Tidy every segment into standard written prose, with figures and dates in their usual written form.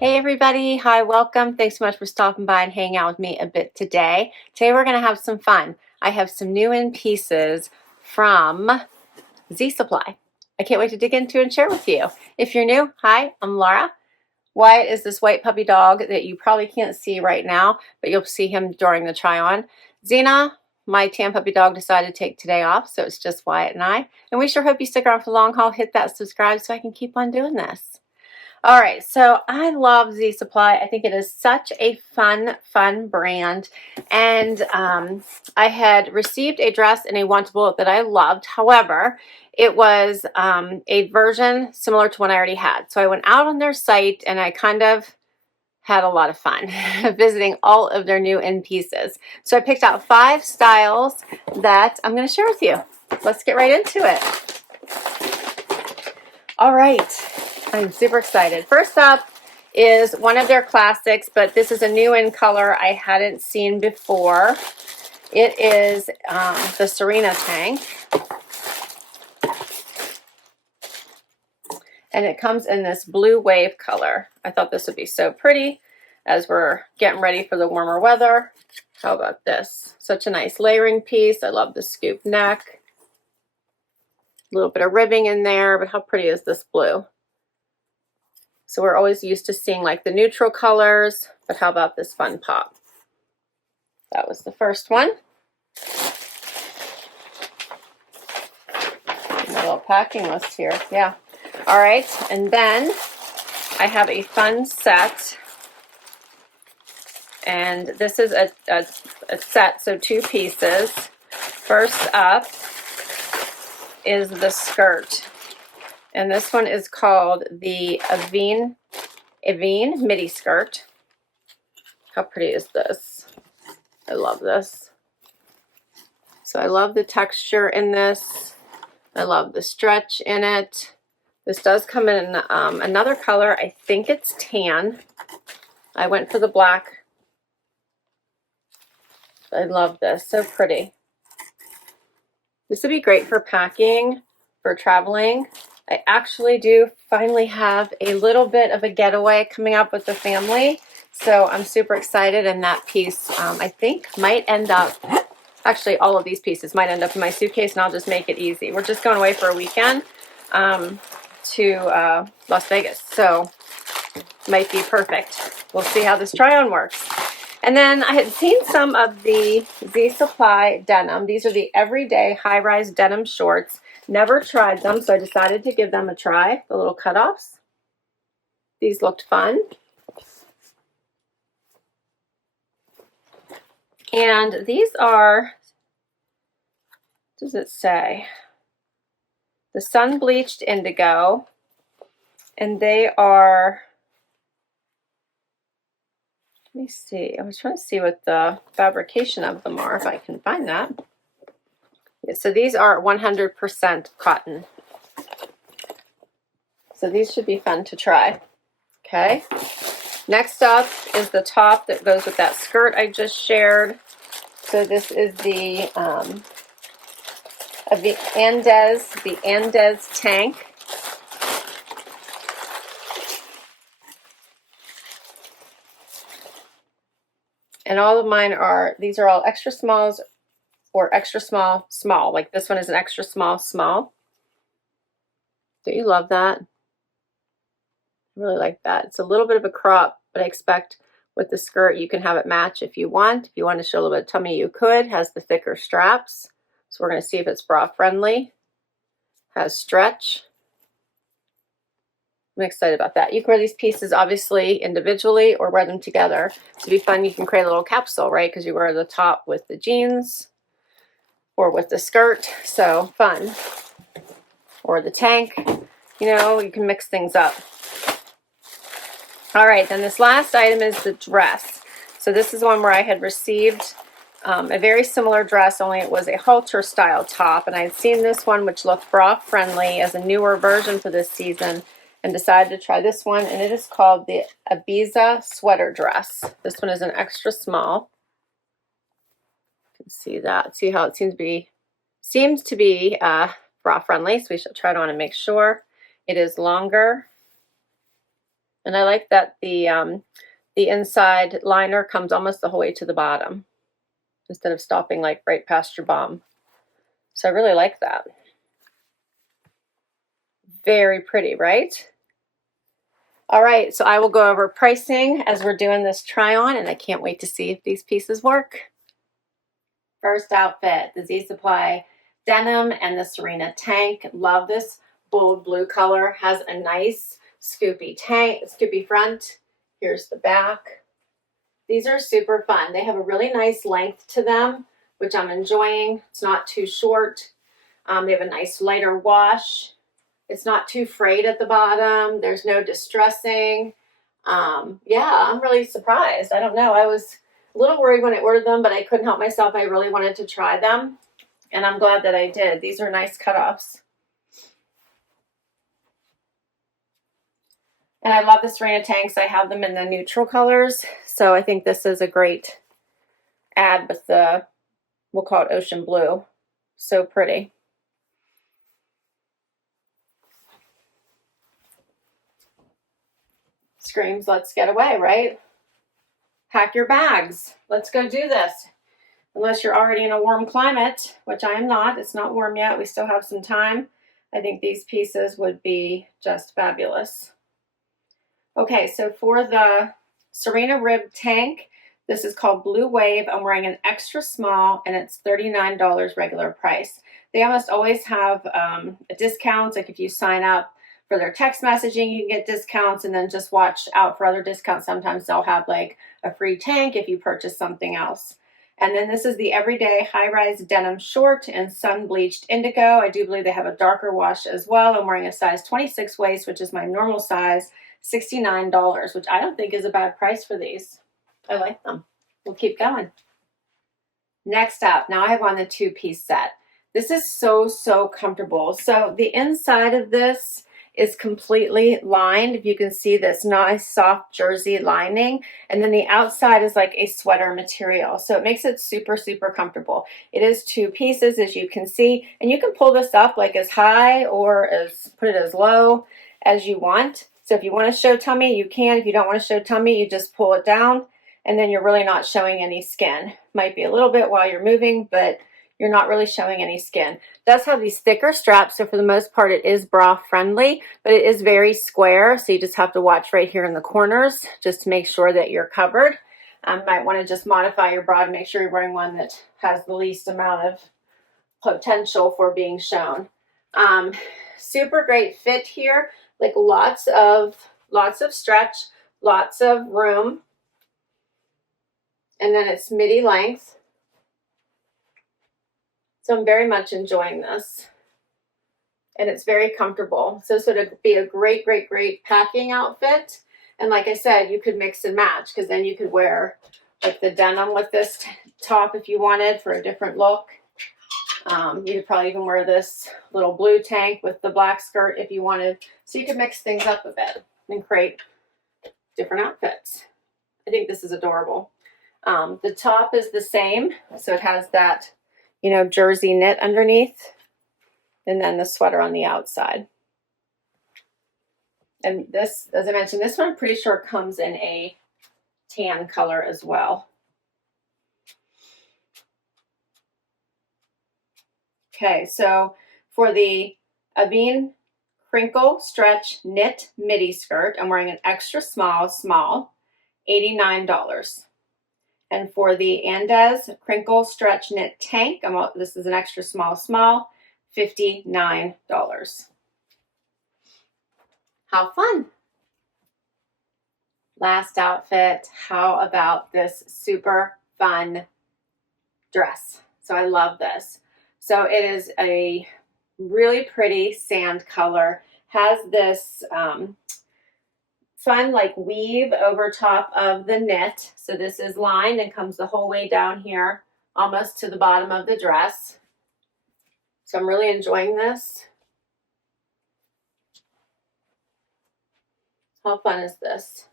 Hey everybody, hi, welcome. Thanks so much for stopping by and hanging out with me a bit today. Today we're going to have some fun. I have some new in pieces from Z Supply. I can't wait to dig into and share with you. If you're new, hi, I'm Laura. Wyatt is this white puppy dog that you probably can't see right now, but you'll see him during the try on. Xena, my tan puppy dog, decided to take today off, so it's just Wyatt and I. And we sure hope you stick around for the long haul. Hit that subscribe so I can keep on doing this. All right, so I love Z Supply. I think it is such a fun brand. And I had received a dress in a wantable that I loved. However, it was a version similar to one I already had. So I went out on their site and I kind of had a lot of fun visiting all of their new in pieces. So I picked out 5 styles that I'm going to share with you. Let's get right into it. All right. I'm super excited. First up is one of their classics, but this is a new in color I hadn't seen before. It is the Serena tank. And it comes in this blue wave color. I thought this would be so pretty as we're getting ready for the warmer weather. How about this? Such a nice layering piece. I love the scoop neck. A little bit of ribbing in there, but how pretty is this blue? So we're always used to seeing like the neutral colors, but how about this fun pop? That was the first one. My little packing list here, yeah. All right, and then I have a fun set. And this is a set, so 2 pieces. First up is the skirt. And this one is called the Avene midi skirt. How pretty is this? I love this. So I love the texture in this. I love the stretch in it. This does come in another color. I think it's tan. I went for the black. I love this. So pretty. This would be great for packing, for traveling. I actually do finally have a little bit of a getaway coming up with the family. So I'm super excited, and that piece I think might end up, actually all of these pieces might end up in my suitcase, and I'll just make it easy. We're just going away for a weekend to Las Vegas, so might be perfect. We'll see how this try-on works. And then I had seen some of the Z Supply denim. These are the everyday high-rise denim shorts. Never tried them, so I decided to give them a try. The little cutoffs. These looked fun. And these are, what does it say? The sun bleached indigo. And they are, let me see. I was trying to see what the fabrication of them are, if I can find that. Yeah, so these are 100% cotton. So these should be fun to try. Okay. Next up is the top that goes with that skirt I just shared. So this is the Andes tank. And all of mine are, these are all extra smalls or extra small, small. Like this one is an extra small, small. Don't you love that? I really like that. It's a little bit of a crop, but I expect with the skirt you can have it match if you want. If you want to show a little bit of tummy, you could. Has the thicker straps. So we're going to see if it's bra friendly. Has stretch. I'm excited about that. You can wear these pieces obviously individually or wear them together. To be fun, you can create a little capsule, right? Because you wear the top with the jeans or with the skirt. So fun. Or the tank. You know, you can mix things up. All right, then this last item is the dress. So this is one where I had received a very similar dress, only it was a halter style top. And I had seen this one, which looked bra friendly as a newer version for this season, and decided to try this one. And it is called the Ibiza sweater dress. This one is an extra small. You can see that. See how it seems to be bra friendly. So we shall try it on and make sure. It is longer. And I like that the inside liner comes almost the whole way to the bottom instead of stopping like right past your bum. So I really like that. Very pretty, right? All right, so I will go over pricing as we're doing this try on, and I can't wait to see if these pieces work. First outfit, the Z Supply denim and the Serena tank. Love this bold blue color. Has a nice scoopy tank, scoopy front. Here's the back. These are super fun. They have a really nice length to them, which I'm enjoying. It's not too short. They have a nice lighter wash. It's not too frayed at the bottom. There's no distressing. Yeah, I'm really surprised. I don't know. I was a little worried when I ordered them, but I couldn't help myself. I really wanted to try them, and I'm glad that I did. These are nice cutoffs. And I love the Serena tanks. I have them in the neutral colors, so I think this is a great add with the, we'll call it ocean blue. So pretty. Screams, let's get away, right? Pack your bags. Let's go do this. Unless you're already in a warm climate, which I am not. It's not warm yet. We still have some time. I think these pieces would be just fabulous. Okay, so for the Serena Rib tank, this is called Blue Wave. I'm wearing an extra small, and it's $39 regular price. They almost always have discounts. Like if you sign up for their text messaging, you can get discounts, and then just watch out for other discounts. Sometimes they'll have like a free tank if you purchase something else. And then this is the Everyday High-Rise Denim Short in Sun Bleached Indigo. I do believe they have a darker wash as well. I'm wearing a size 26 waist, which is my normal size, $69, which I don't think is a bad price for these. I like them. We'll keep going. Next up, now I have on the two-piece set. This is so comfortable. So the inside of this is completely lined. If you can see this nice soft jersey lining, and then the outside is like a sweater material. So it makes it super comfortable. It is two pieces, as you can see, and you can pull this up like as high or as put it as low as you want. So if you want to show tummy, you can. If you don't want to show tummy, you just pull it down, and then you're really not showing any skin. Might be a little bit while you're moving, but you're not really showing any skin. It does have these thicker straps, so for the most part it is bra friendly, but it is very square, so you just have to watch right here in the corners just to make sure that you're covered. Might want to just modify your bra to make sure you're wearing one that has the least amount of potential for being shown. Super great fit here, like lots of stretch, lots of room, and then it's midi length. So I'm very much enjoying this, and it's very comfortable. So this would be a great packing outfit. And like I said, you could mix and match, because then you could wear like the denim with this top if you wanted for a different look. You could probably even wear this little blue tank with the black skirt if you wanted. So you could mix things up a bit and create different outfits. I think this is adorable. The top is the same, so it has that, you know, jersey knit underneath, and then the sweater on the outside. And this, as I mentioned, this one I'm pretty sure comes in a tan color as well. Okay, so for the Avene Crinkle Stretch Knit Midi Skirt, I'm wearing an extra small, $89. And for the Andes Crinkle Stretch Knit Tank, this is an extra small, $59. How fun. Last outfit, how about this super fun dress? So I love this. So it is a really pretty sand color, has this fun like weave over top of the knit. So this is lined and comes the whole way down here, almost to the bottom of the dress. So I'm really enjoying this. How fun is this?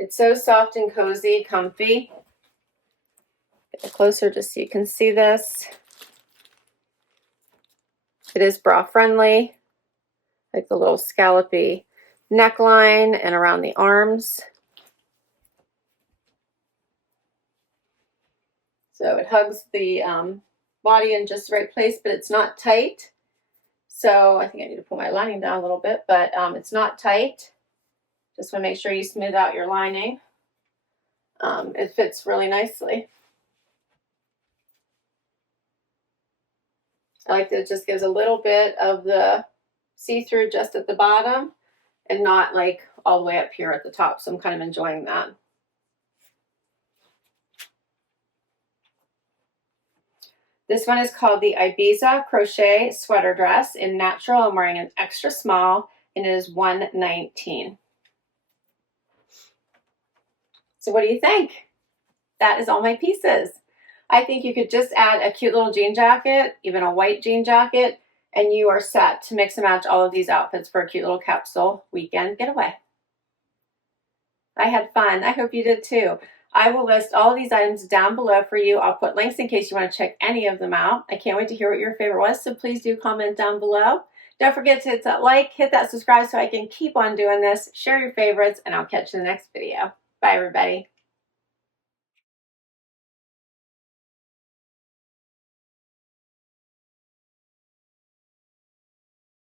It's so soft and cozy, comfy. Get it closer just so you can see this. It is bra friendly, like the little scallopy neckline and around the arms. So it hugs the body in just the right place, but it's not tight. So I think I need to pull my lining down a little bit, but it's not tight. Just want to make sure you smooth out your lining. It fits really nicely. I like that it just gives a little bit of the see-through just at the bottom and not like all the way up here at the top. So I'm kind of enjoying that. This one is called the Ibiza Crochet Sweater Dress in natural. I'm wearing an extra small and it is $119. So what do you think? That is all my pieces. I think you could just add a cute little jean jacket, even a white jean jacket, and you are set to mix and match all of these outfits for a cute little capsule weekend getaway. I had fun. I hope you did too. I will list all of these items down below for you. I'll put links in case you want to check any of them out. I can't wait to hear what your favorite was, so please do comment down below. Don't forget to hit that like, hit that subscribe so I can keep on doing this. Share your favorites, and I'll catch you in the next video. Bye, everybody.